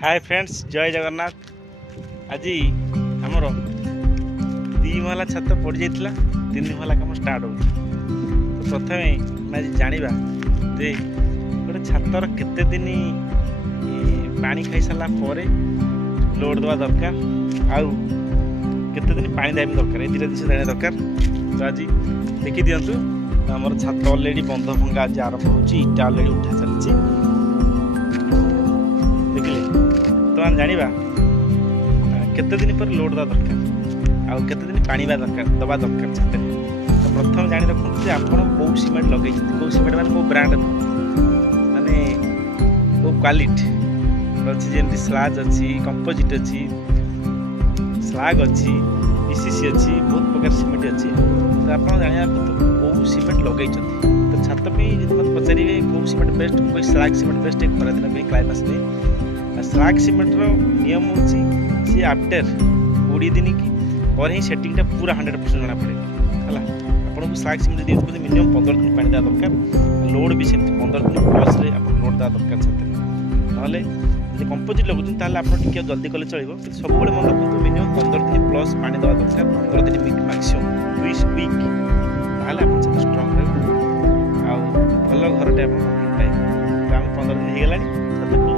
Hi friends, जय जगन्नाथ। आज आमर 2 महला छात पड़ जाता, 3 महला कम स्टार्ट हो। तो प्रथम आज जाना जे गोटे छातर केते दिन पानी खाई सारा लोड देवा दरकार, आउ केते दिन पानी देवा दरकार, ये 2टा जिनिस जाना दरकार। तो आज देखी दिंतु आम छात अलरेडी बंध भंगा आज आरंभ हो, इटा अलरेडी उठा चलती। देखिले तो हम जाना केते दिन पर लोड देवा दरकार, आउ केते दिन पानी दवा दरकार छात। तो प्रथम जानी रखते आप कौ सीमेंट लगे, कौ सीमेंट मैंने कौ ब्रांड माने कौ क्वालिटी अच्छी, जमी स्लाज अच्छी, कंपोजिट अच्छी, स्लाग अच्छी, पीसीसी अच्छी, बहुत प्रकार सीमेंट अच्छी। तो आप जाना कौ सीमेंट लगे। तो छात पे मत पचारे कौ सीमेंट बेस्ट, कोई स्लाग सीमेंट बेस्ट खरा दिन क्लाइमास में। स्लाग सीमेंट नियम हो सी आफ्टर 20 दिन की और ही सेटिंगटा पूरा 100% जाना पड़े है। आपको स्लाग सीमेंट देखते मिनिमम 15 दिन पानी देवा दरकार, लोड भी सेमती 15 दिन प्लस लोड देवा दरकार छात। ना कंपोजिट लगुन आप जल्दी कले चलो, सब मन रखते मिनिमम 15 दिन प्लस पानी देवा दरकार, 15 दिन वीक मैक्सिमम 2 वीक, ताल आप छात स्ट्रंग रहा भल घरटे आप पाइबे। तो आम 15 दिन हो गला छात